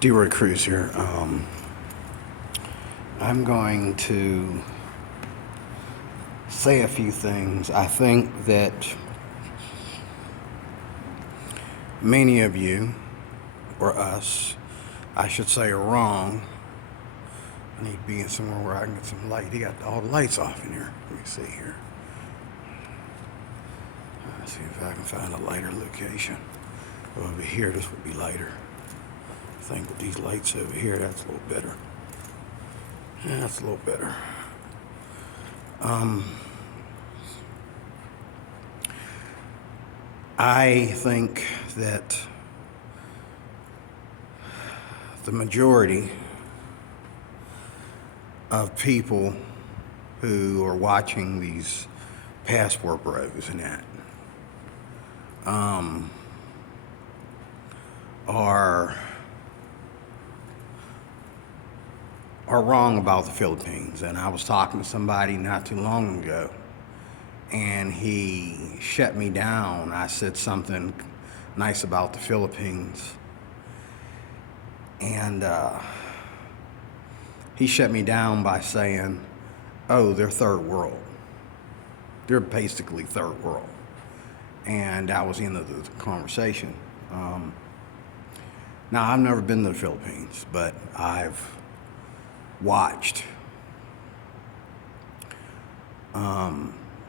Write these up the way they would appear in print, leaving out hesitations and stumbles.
D-Roy Cruz here. I'm going to say a few things. I think that many of you, or us, I should say, are wrong. I need to be in somewhere where I can get some light. He got all the lights off in here. Let me see here. Let's see if I can find a lighter location. Over here, this would be lighter. I think with these lights over here, that's a little better. Yeah, that's a little better. I think that the majority of people who are watching these passport bros and that are wrong about the Philippines. And I was talking to somebody not too long ago, and he shut me down. I said something nice about the Philippines, and he shut me down by saying, "Oh, they're third world. They're basically third world," and that was the end of the conversation. Now, I've never been to the Philippines, but I've watched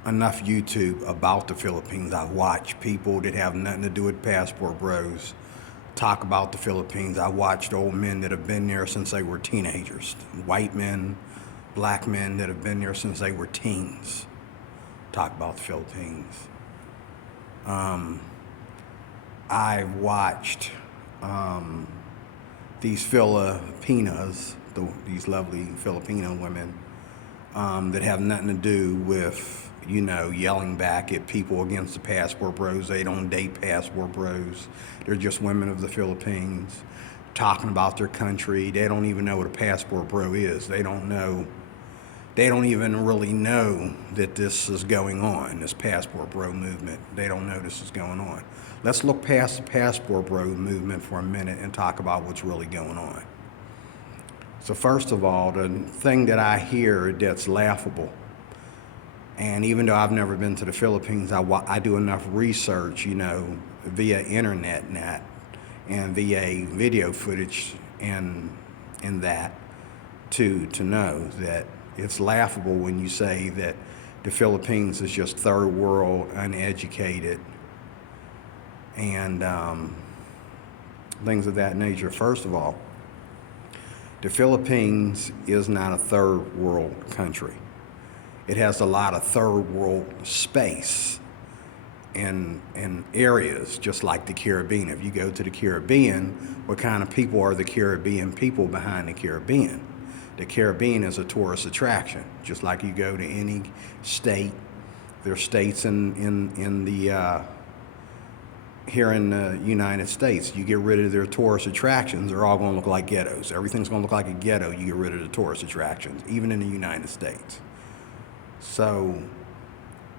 enough YouTube about the Philippines. I've watched people that have nothing to do with passport bros talk about the Philippines. I watched old men that have been there since they were teenagers, white men, black men that have been there since they were teens, talk about the Philippines. I've watched these Filipinas, these lovely Filipino women that have nothing to do with, yelling back at people against the passport bros. They don't date passport bros. They're just women of the Philippines talking about their country. They don't even know what a passport bro is. They don't even really know that this is going on, this passport bro movement. They don't know this is going on. Let's look past the passport bro movement for a minute and talk about what's really going on. So first of all, the thing that I hear that's laughable, and even though I've never been to the Philippines, I do enough research, via internet and via video footage and that to know that it's laughable when you say that the Philippines is just third world, uneducated, and things of that nature. First of all, the Philippines is not a third world country. It has a lot of third world space in areas just like the Caribbean. If you go to the Caribbean, what kind of people are the Caribbean people behind the Caribbean? The Caribbean is a tourist attraction. Just like you go to any state, there are states in the here in the United States, you get rid of their tourist attractions, they're all going to look like ghettos. Everything's going to look like a ghetto. You get rid of the tourist attractions, even in the United States. So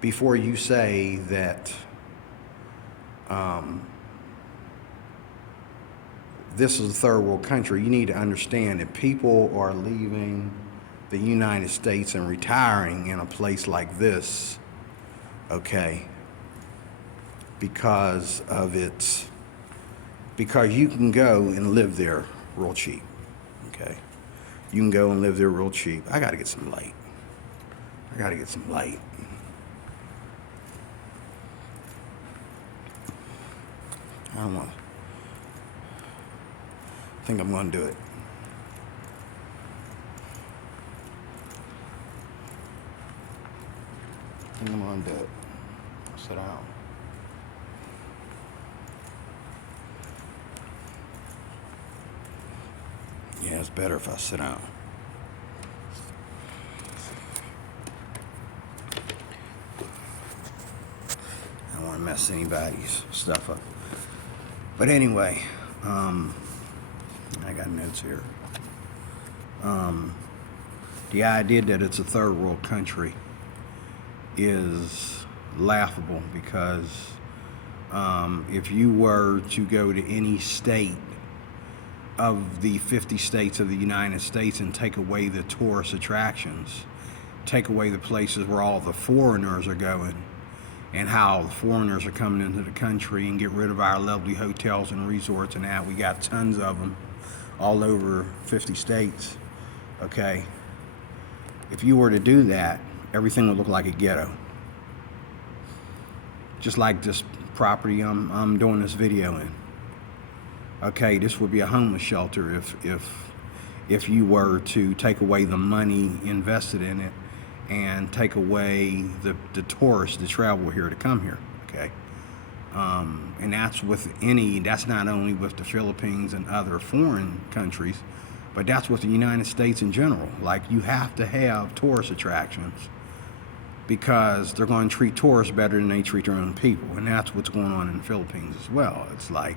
before you say that this is a third world country, you need to understand that people are leaving the United States and retiring in a place like this, okay, because you can go and live there real cheap, okay? You can go and live there real cheap. I gotta get some light. I don't want. I think I'm gonna do it. Sit down. Yeah, it's better if I sit down. I don't want to mess anybody's stuff up. But anyway, I got notes here. The idea that it's a third world country is laughable because if you were to go to any state of the 50 states of the United States and take away the tourist attractions, take away the places where all the foreigners are going, and how the foreigners are coming into the country, and get rid of our lovely hotels and resorts and that. We got tons of them all over 50 states, okay? If you were to do that, everything would look like a ghetto. Just like this property I'm doing this video in. Okay, this would be a homeless shelter if you were to take away the money invested in it and take away the tourists that travel here to come here, okay? And that's not only with the Philippines and other foreign countries, but that's with the United States in general. Like, you have to have tourist attractions because they're going to treat tourists better than they treat their own people. And that's what's going on in the Philippines as well. It's like,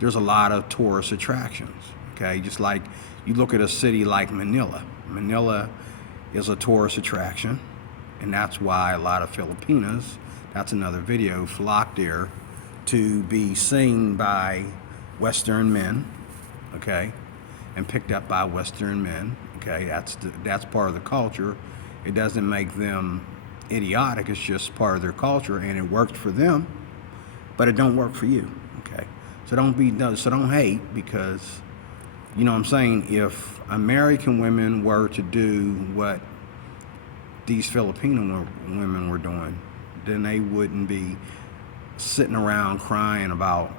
there's a lot of tourist attractions, okay? Just like you look at a city like Manila. Manila is a tourist attraction, and that's why a lot of Filipinas, that's another video, flock there to be seen by Western men, okay? And picked up by Western men, okay? That's part of the culture. It doesn't make them idiotic, it's just part of their culture, and it worked for them, but it don't work for you, okay? So don't hate, because, you know what I'm saying, if American women were to do what these Filipino women were doing, then they wouldn't be sitting around crying about,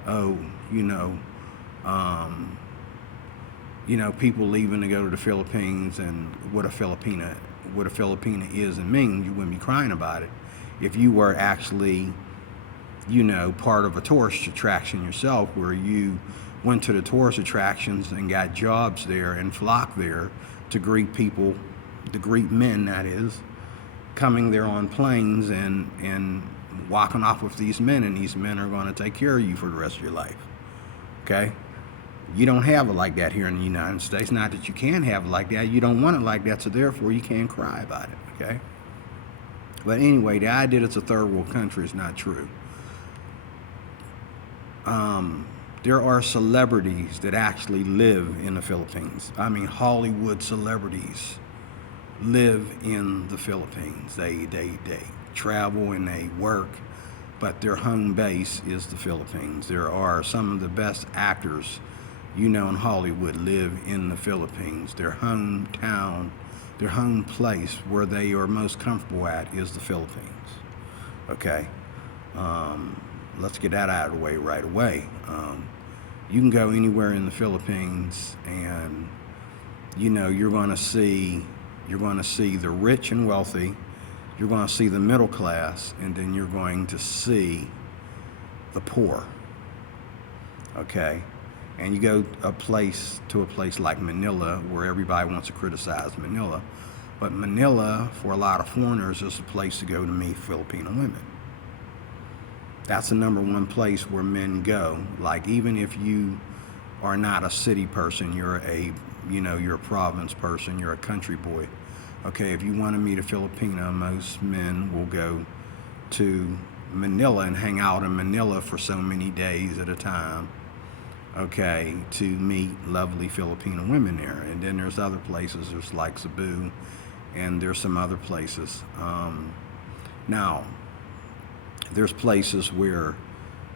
people leaving to go to the Philippines and what a Filipina is and means. You wouldn't be crying about it if you were actually, part of a tourist attraction yourself, where you went to the tourist attractions and got jobs there and flocked there to greet people, to greet men, that is, coming there on planes and walking off with these men, and these men are going to take care of you for the rest of your life, okay? You don't have it like that here in the United States. Not that you can't have it like that. You don't want it like that, so therefore you can't cry about it, okay? But anyway, the idea that it's a third world country is not true. There are celebrities that actually live in the Philippines. I mean, Hollywood celebrities live in the Philippines. They travel and they work, but their home base is the Philippines. There are some of the best actors, in Hollywood live in the Philippines. Their hometown, their home place where they are most comfortable at is the Philippines, okay? Let's get that out of the way right away. You can go anywhere in the Philippines and, you're going to see the rich and wealthy, you're going to see the middle class, and then you're going to see the poor, okay? And you go to a place like Manila, where everybody wants to criticize Manila, but Manila, for a lot of foreigners, is a place to go to meet Filipino women. That's the number one place where men go. Like, even if you are not a city person, you're a province person, you're a country boy. Okay, if you want to meet a Filipina, most men will go to Manila and hang out in Manila for so many days at a time, okay, to meet lovely Filipino women there. And then there's other places, there's like Cebu, and there's some other places. Now, there's places where,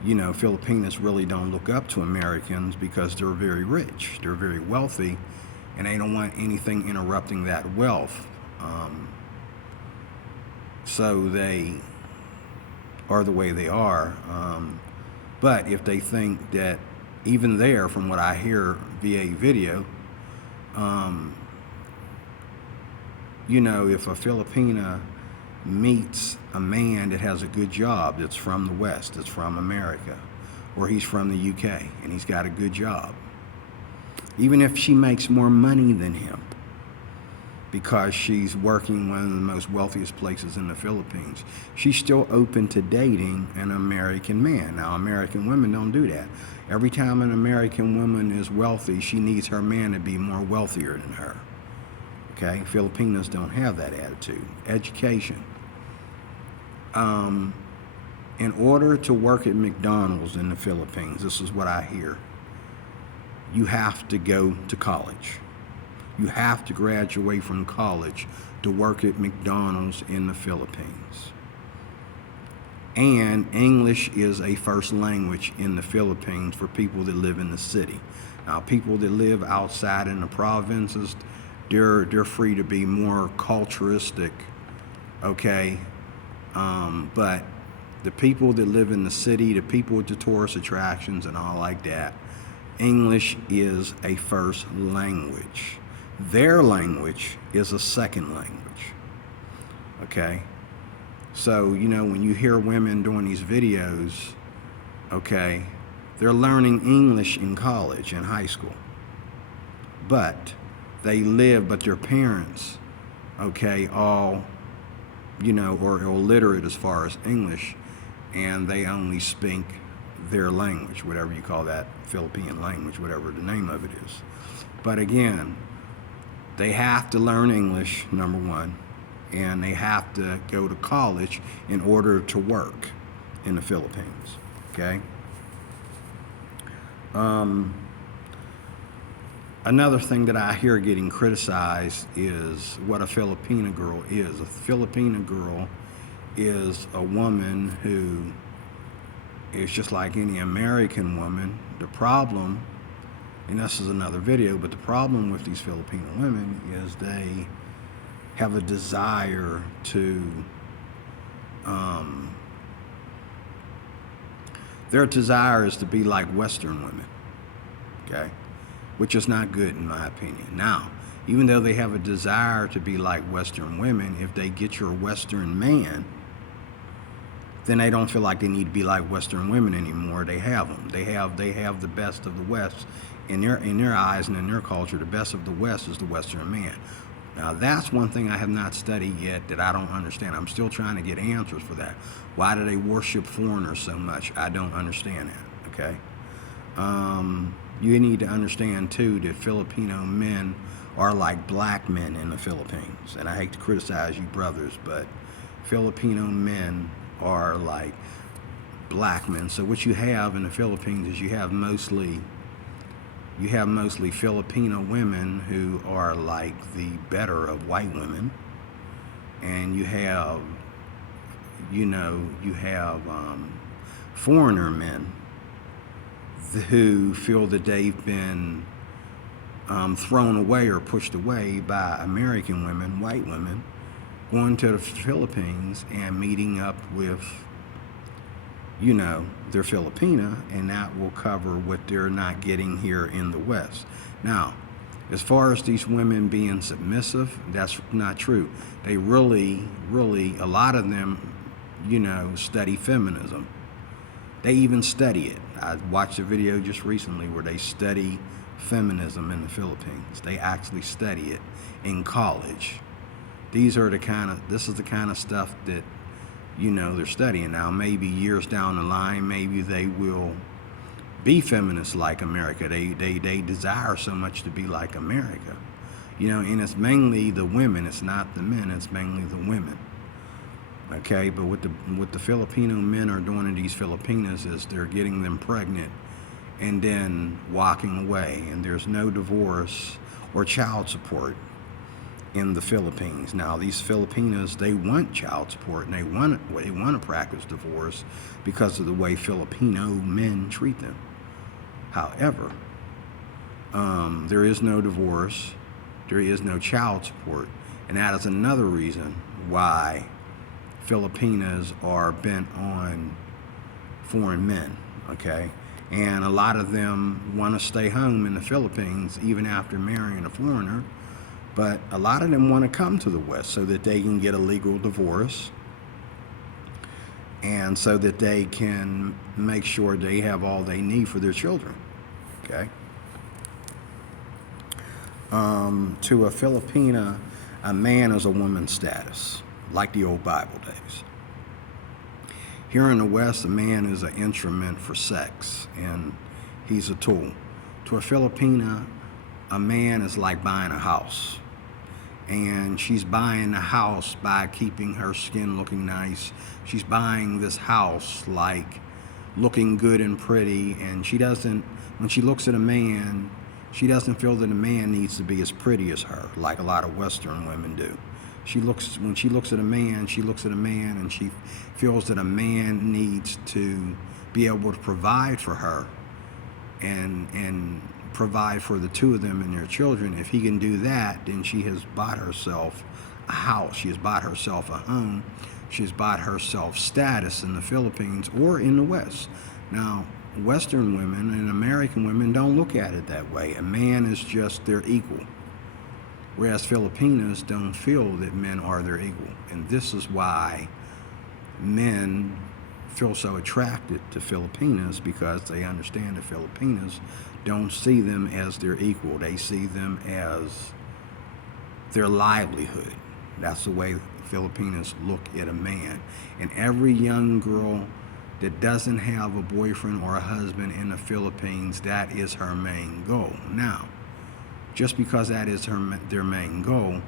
Filipinos really don't look up to Americans because they're very rich, they're very wealthy, and they don't want anything interrupting that wealth. So they are the way they are. But if they think that, even there, from what I hear via video, if a Filipina meets a man that has a good job, that's from the West, that's from America, or he's from the UK and he's got a good job, even if she makes more money than him because she's working one of the most wealthiest places in the Philippines, she's still open to dating an American man. Now, American women don't do that. Every time an American woman is wealthy, she needs her man to be more wealthier than her. Okay? Filipinos don't have that attitude. Education. In order to work at McDonald's in the Philippines, this is what I hear. you have to go to college. You have to graduate from college to work at McDonald's in the Philippines. And English is a first language in the Philippines for people that live in the city. Now, people that live outside in the provinces, they're free to be more culturistic, okay? But the people that live in the city, the people with the tourist attractions and all like that, English is a first language. Their language is a second language, okay? So, you know, when you hear women doing these videos, okay, they're learning English in college and high school. But their parents, okay, all, you know, or illiterate as far as English, and they only speak their language, whatever you call that, Philippine language, whatever the name of it is. But again, they have to learn English, number one, and they have to go to college in order to work in the Philippines, okay? Another thing that I hear getting criticized is what a Filipina girl is. A Filipina girl is a woman who is just like any American woman. The problem, and this is another video, but the problem with these Filipino women is they have a desire to, their desire is to be like Western women, okay? Which is not good in my opinion. Now, even though they have a desire to be like Western women, if they get your Western man, then they don't feel like they need to be like Western women anymore. They have them. They have the best of the West. In their eyes and in their culture, the best of the West is the Western man. Now, that's one thing I have not studied yet that I don't understand. I'm still trying to get answers for that. Why do they worship foreigners so much? I don't understand that, okay? You need to understand, too, that Filipino men are like black men in the Philippines. And I hate to criticize you brothers, but Filipino men are like black men. So what you have in the Philippines is you have mostly Filipino women who are like the better of white women, and you have foreigner men who feel that they've been thrown away or pushed away by American women, white women, going to the Philippines and meeting up with, you know, their Filipina, and that will cover what they're not getting here in the West. Now, as far as these women being submissive, that's not true. They really, a lot of them, you know, study feminism. They even study it. I watched a video just recently where they study feminism in the Philippines. They actually study it in college. This is the kind of stuff that, you know, they're studying. Now, maybe years down the line, maybe they will be feminists like America. They desire so much to be like America, you know, and it's mainly the women. It's not the men. It's mainly the women. Okay, but what the Filipino men are doing to these Filipinas is they're getting them pregnant and then walking away, and there's no divorce or child support in the Philippines. Now, these Filipinas, they want child support and they want to practice divorce because of the way Filipino men treat them. However, there is no divorce, there is no child support, and that is another reason why Filipinas are bent on foreign men, okay? And a lot of them want to stay home in the Philippines even after marrying a foreigner, but a lot of them want to come to the West so that they can get a legal divorce and so that they can make sure they have all they need for their children, okay? To a Filipina, a man is a woman's status, like the old Bible days. Here in the West, a man is an instrument for sex, and he's a tool. To a Filipina, a man is like buying a house. And she's buying the house by keeping her skin looking nice. She's buying this house like looking good and pretty, and she doesn't, when she looks at a man, she doesn't feel that a man needs to be as pretty as her, like a lot of Western women do. When she looks at a man, she looks at a man and she feels that a man needs to be able to provide for her and provide for the two of them and their children. If he can do that, then she has bought herself a house, she has bought herself a home, she has bought herself status in the Philippines or in the West. Now, Western women and American women don't look at it that way. A man is just their equal, whereas Filipinos don't feel that men are their equal. And this is why men feel so attracted to Filipinas, because they understand the Filipinas don't see them as their equal. They see them as their livelihood. That's the way Filipinos look at a man. And every young girl that doesn't have a boyfriend or a husband in the Philippines, that is her main goal. Now, just because that is their main goal,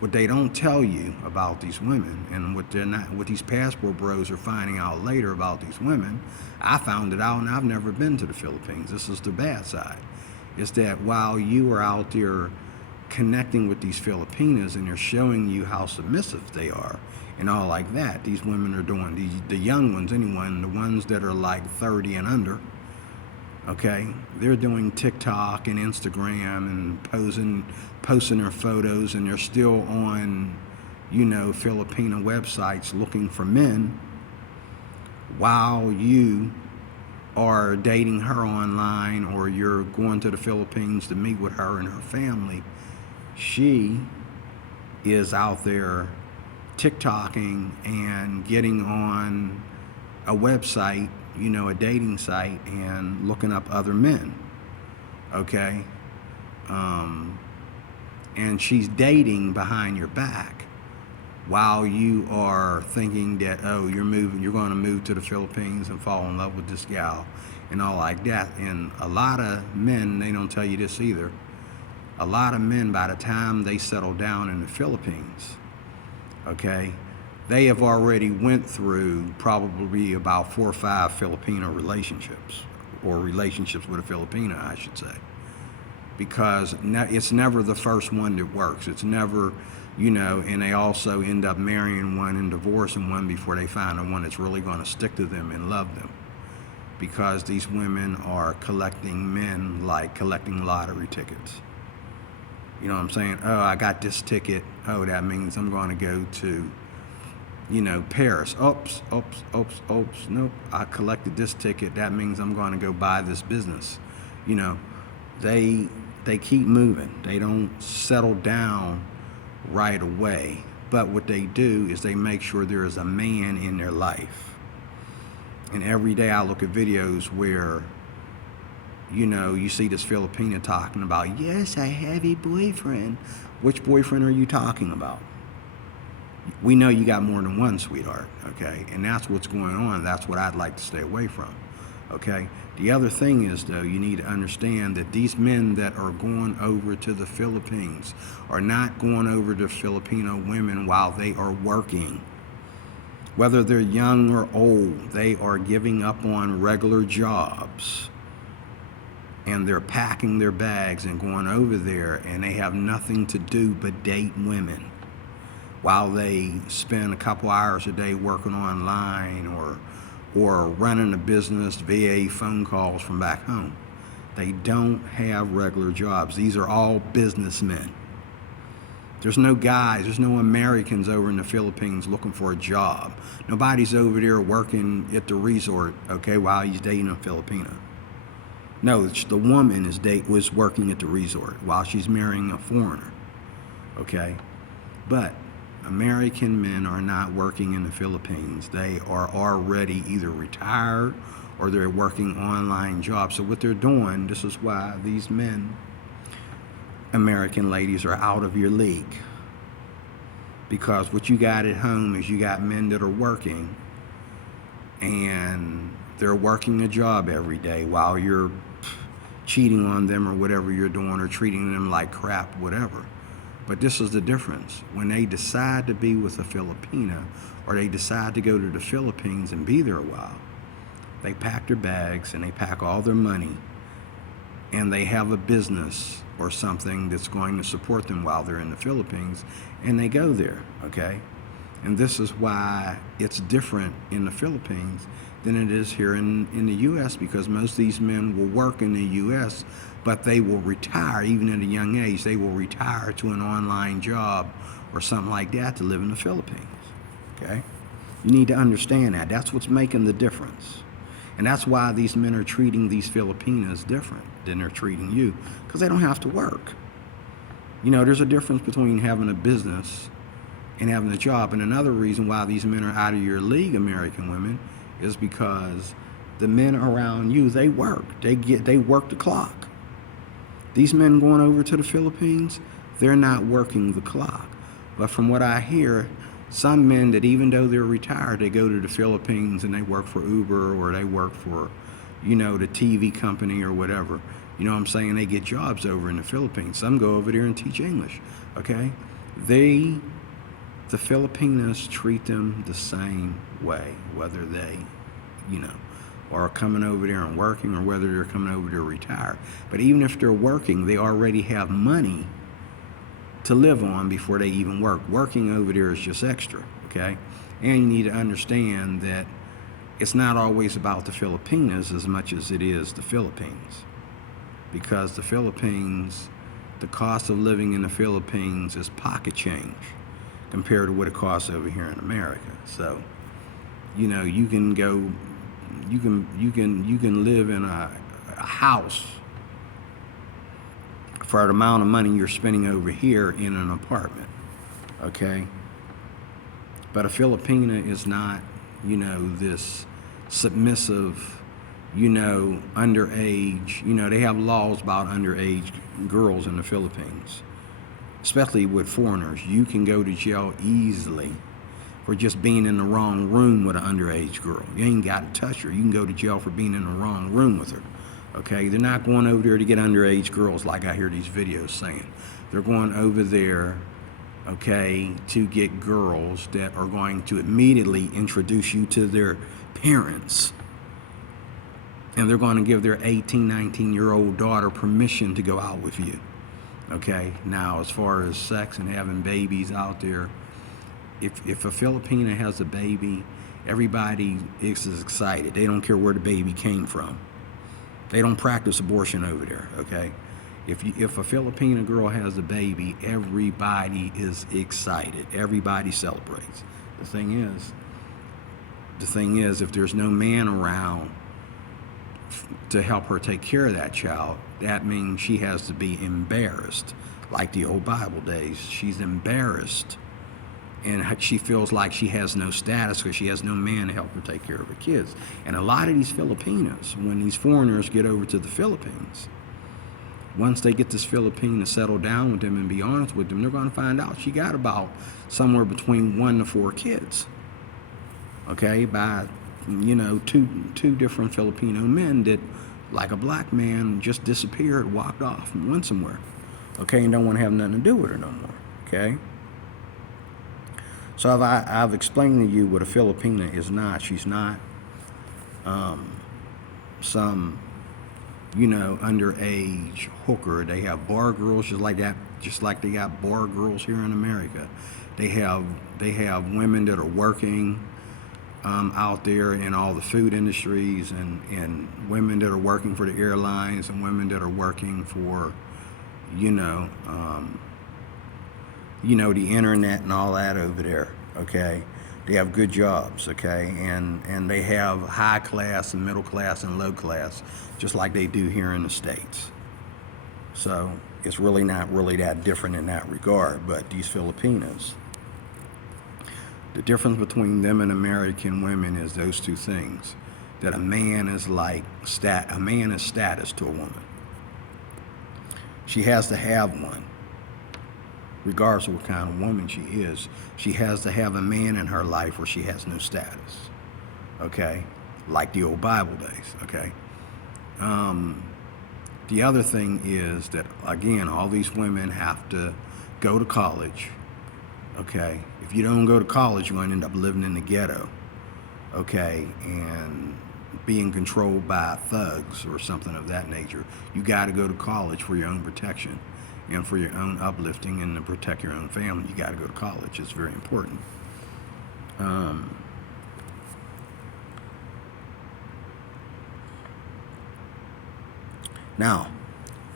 what they don't tell you about these women, and what these passport bros are finding out later about these women, I found it out and I've never been to the Philippines. This is the bad side. Is that while you are out there connecting with these Filipinas and they're showing you how submissive they are and all like that, these women are doing, the young ones, anyone, the ones that are like 30 and under, okay, they're doing TikTok and Instagram and posting their photos, and they're still on, Filipino websites looking for men, while you are dating her online or you're going to the Philippines to meet with her and her family. She is out there TikToking and getting on a website, a dating site, and looking up other men, okay? And she's dating behind your back while you are thinking that, oh, you're going to move to the Philippines and fall in love with this gal and all like that. And a lot of men, they don't tell you this either, a lot of men, by the time they settle down in the Philippines, okay, they have already went through probably about 4 or 5 Filipino relationships, or relationships with a Filipino, I should say, because it's never the first one that works. It's never, and they also end up marrying one and divorcing one before they find the one that's really going to stick to them and love them, because these women are collecting men like collecting lottery tickets. You know what I'm saying? Oh, I got this ticket. Oh, that means I'm going to go to, Paris. Oops. Nope. I collected this ticket. That means I'm going to go buy this business. They keep moving. They don't settle down right away. But what they do is they make sure there is a man in their life. And every day I look at videos where, you see this Filipina talking about, yes, I have a boyfriend. Which boyfriend are you talking about? We know you got more than one, sweetheart, okay? And that's what's going on. That's what I'd like to stay away from, okay? The other thing is, though, you need to understand that these men that are going over to the Philippines are not going over to Filipino women while they are working. Whether they're young or old, they are giving up on regular jobs, and they're packing their bags and going over there, and they have nothing to do but date women while they spend a couple hours a day working online or running a business via phone calls from back home. They don't have regular jobs. These are all businessmen. There's no guys, there's no Americans over in the Philippines looking for a job. Nobody's over there working at the resort, okay, while he's dating a Filipina. No, the woman was working at the resort while she's marrying a foreigner, okay? But American men are not working in the Philippines. They are already either retired or they're working online jobs. So what they're doing, this is why these men, American ladies, are out of your league. Because what you got at home is you got men that are working, and they're working a job every day while you're cheating on them or whatever you're doing, or treating them like crap, whatever. But this is the difference. When they decide to be with a Filipina, or they decide to go to the Philippines and be there a while, They pack their bags and they pack all their money, and they have a business or something that's going to support them while they're in the Philippines, and they go there, okay? And this is why it's different in the Philippines than it is here in the U.S., because most of these men will work in the U.S., but they will retire, even at a young age, they will retire to an online job or something like that to live in the Philippines, okay? You need to understand that. That's what's making the difference. And that's why these men are treating these Filipinas different than they're treating you, because they don't have to work. You know, there's a difference between having a business and having a job. And another reason why these men are out of your league, American women, is because the men around you, they work. They work the clock. These men going over to the Philippines, they're not working the clock. But from what I hear, some men that even though they're retired, they go to the Philippines and they work for Uber, or they work for, you know, the TV company or whatever. You know what I'm saying? They get jobs over in the Philippines. Some go over there and teach English, okay? The Filipinos treat them the same way, whether they, you know, are coming over there and working, or whether they're coming over there to retire. But even if they're working, they already have money to live on before they even work. Working over there is just extra, okay? And you need to understand that it's not always about the Filipinas as much as it is the Philippines. Because the Philippines, the cost of living in the Philippines is pocket change compared to what it costs over here in America. So, you know, you can go, you can live in a house for the amount of money you're spending over here in an apartment, okay? But a Filipina is not, you know, this submissive, you know, underage, you know, they have laws about underage girls in the Philippines, especially with foreigners. You can go to jail easily for just being in the wrong room with an underage girl. You ain't got to touch her. You can go to jail for being in the wrong room with her. Okay, they're not going over there to get underage girls like I hear these videos saying. They're going over there, okay, to get girls that are going to immediately introduce you to their parents. And they're going to give their 18, 19-year-old daughter permission to go out with you. Okay, now as far as sex and having babies out there, if a Filipina has a baby, everybody is excited. They don't care where the baby came from. They don't practice abortion over there, okay? If a Filipina girl has a baby, everybody is excited. Everybody celebrates. The thing is, if there's no man around to help her take care of that child, that means she has to be embarrassed. Like the old Bible days, she's embarrassed. And she feels like she has no status because she has no man to help her take care of her kids. And a lot of these Filipinos, when these foreigners get over to the Philippines, once they get this Filipina to settle down with them and be honest with them, they're going to find out she got about somewhere between 1 to 4 kids. Okay, by, you know, two different Filipino men that, like a black man, just disappeared, walked off, and went somewhere. Okay, and don't want to have nothing to do with her no more. Okay. So I've explained to you what a Filipina is not. She's not some, you know, underage hooker. They have bar girls just like that, just like they got bar girls here in America. They have women that are working out there in all the food industries, and women that are working for the airlines, and women that are working for, you know, the internet and all that over there, okay? They have good jobs, okay? And they have high class and middle class and low class, just like they do here in the States. So it's really not really that different in that regard. But these Filipinos, the difference between them and American women is those two things. That a man is like a man is status to a woman. She has to have one. Regardless of what kind of woman she is, she has to have a man in her life where she has no status, okay? Like the old Bible days, okay? The other thing is that, again, all these women have to go to college, okay? If you don't go to college, you're going to end up living in the ghetto, okay? And being controlled by thugs or something of that nature. You got to go to college for your own protection and for your own uplifting and to protect your own family. You got to go to college. It's very important. Now,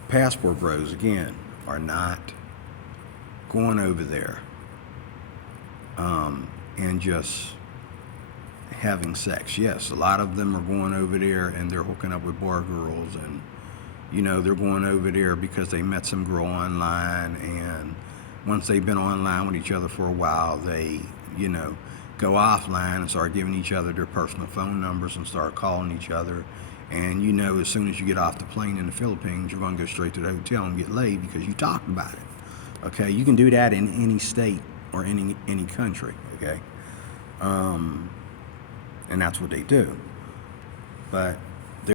passport bros, again, are not going over there and just having sex. Yes, a lot of them are going over there and they're hooking up with bar girls, and they're going over there because they met some girl online, and once they've been online with each other for a while, they go offline and start giving each other their personal phone numbers and start calling each other. And as soon as you get off the plane in the Philippines, you're going to go straight to the hotel and get laid because you talked about it. Okay, you can do that in any state or any country. Okay, and that's what they do. But